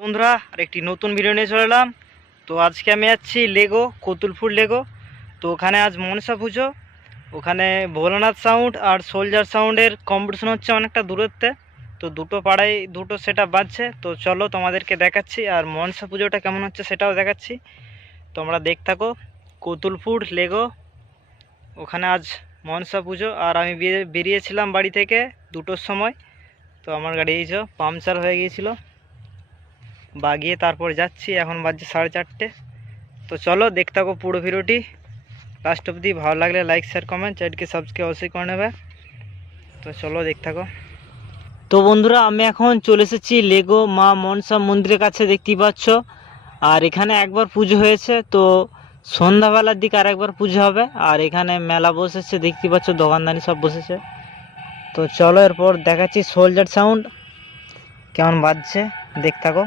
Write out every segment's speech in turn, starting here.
বন্ধুরা আর একটি নতুন ভিডিও নিয়ে চলে এলাম। তো আজকে আমি যাচ্ছি লেগো কতুলপুর লেগো তো ওখানে আজ মনসা পুজো। ওখানে ভোলানাথ সাউন্ড আর সোলজার সাউন্ডের কম্পিটিশন হচ্ছে অনেকটা দূরত্বে। তো দুটো পাড়ায় দুটো সেটা বাজছে। তো চলো তোমাদেরকে দেখাচ্ছি আর মনসা পুজোটা কেমন হচ্ছে সেটাও দেখাচ্ছি। তোমরা দেখ থাকো, কতুলপুর লেগো ওখানে আজ মনসা পুজো। আর আমি বেরিয়ে- বেরিয়েছিলাম বাড়ি থেকে দুটোর সময়। তো আমার গাড়ি এই পাংচার হয়ে গিয়েছিল। বাগিয়ে তারপর যাচ্ছি, এখন বাজছে সাড়ে চারটে। তো চলো, দেখতে থাকো পুরো ভিডিওটি। লাস্ট অবধি ভালো লাগলে লাইক শেয়ার কমেন্ট চ্যানেলকে সাবস্ক্রাইব অবশ্যই করে নেবে। তো চলো, দেখতে থাকো। তো বন্ধুরা, আমি এখন চলে এসেছি লেগো মা মনসা মন্দিরের কাছে, দেখতেই পাচ্ছ। আর এখানে একবার পুজো হয়েছে, তো সন্ধ্যাবেলার দিকে আর একবার পুজো হবে। আর এখানে মেলা বসেছে, দেখতেই পাচ্ছ, দোকানদানি সব বসেছে। তো চলো, এরপর দেখাচ্ছি সোলজার সাউন্ড কেমন বাজছে? দেখতে থাকো।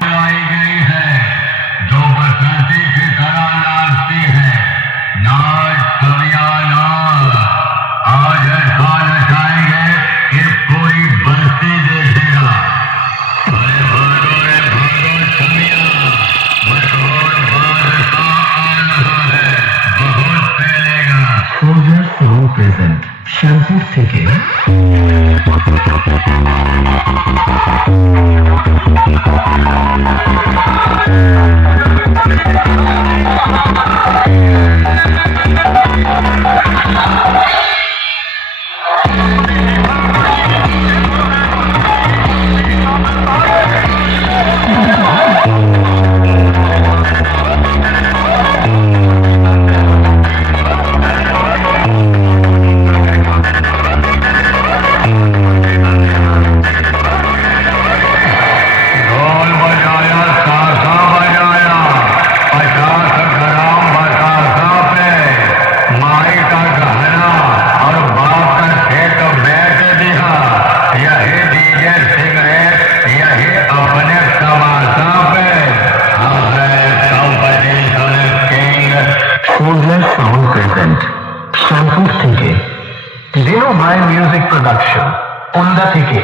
দিনো ভাই মিউজিক প্রোডাকশন ওন্দা থেকে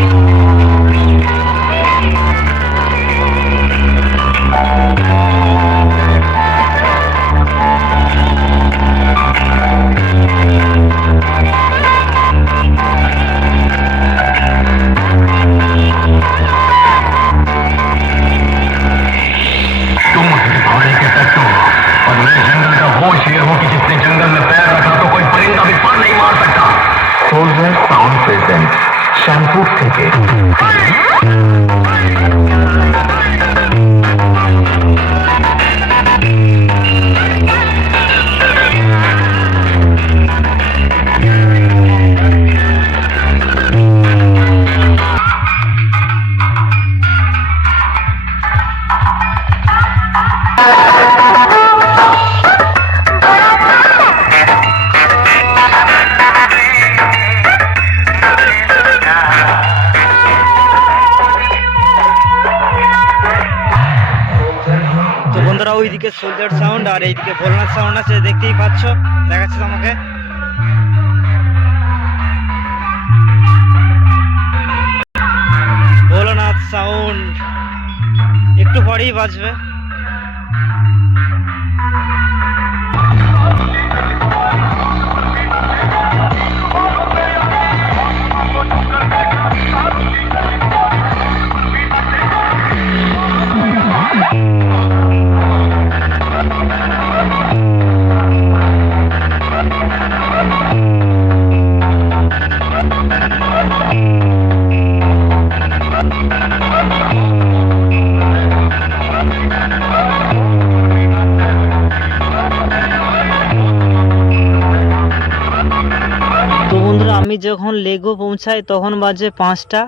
Thank you. শ্যামপুর থেকে বন্ধুরা, ওইদিকে সোলজার সাউন্ড আর এইদিকে ভোলনাথ সাউন্ড আছে, দেখতেই পাচ্ছ। দেখাচ্ছে তোমাকে। ভোলনাথ সাউন্ড একটু পরেই বাজবে। আমি যখন লেগো পৌঁছাই তখন বাজে পাঁচটা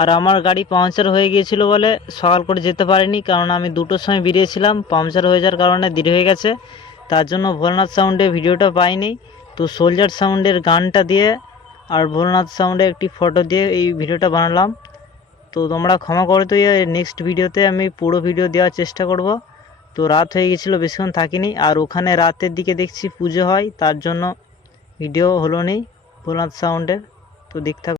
আর আমার গাড়ি পাংচার হয়ে গিয়েছিল বলে সকাল করে যেতে পারিনি কারণ আমি দুটোর সময় বেরিয়েছিলাম। পাংচার হয়ে যাওয়ার কারণে দেরি হয়ে গেছে। তার জন্য ভোলনাথ সাউন্ডে ভিডিওটা পাইনি। তো সোলজার সাউন্ডের গানটা দিয়ে আর ভোলনাথ সাউন্ডে একটি ফটো দিয়ে এই ভিডিওটা বানালাম। তো তোমরা ক্ষমা করে তো নেক্সট ভিডিওতে আমি পুরো ভিডিও দেওয়ার চেষ্টা করব। তো রাত হয়ে গেছিল বেশিক্ষণ থাকিনি। আর ওখানে রাতের দিকে দেখছি পুজো হয়, তার জন্য ভিডিও হলো নেই ভোলানাথ সাউন্ডের তো দেখতে।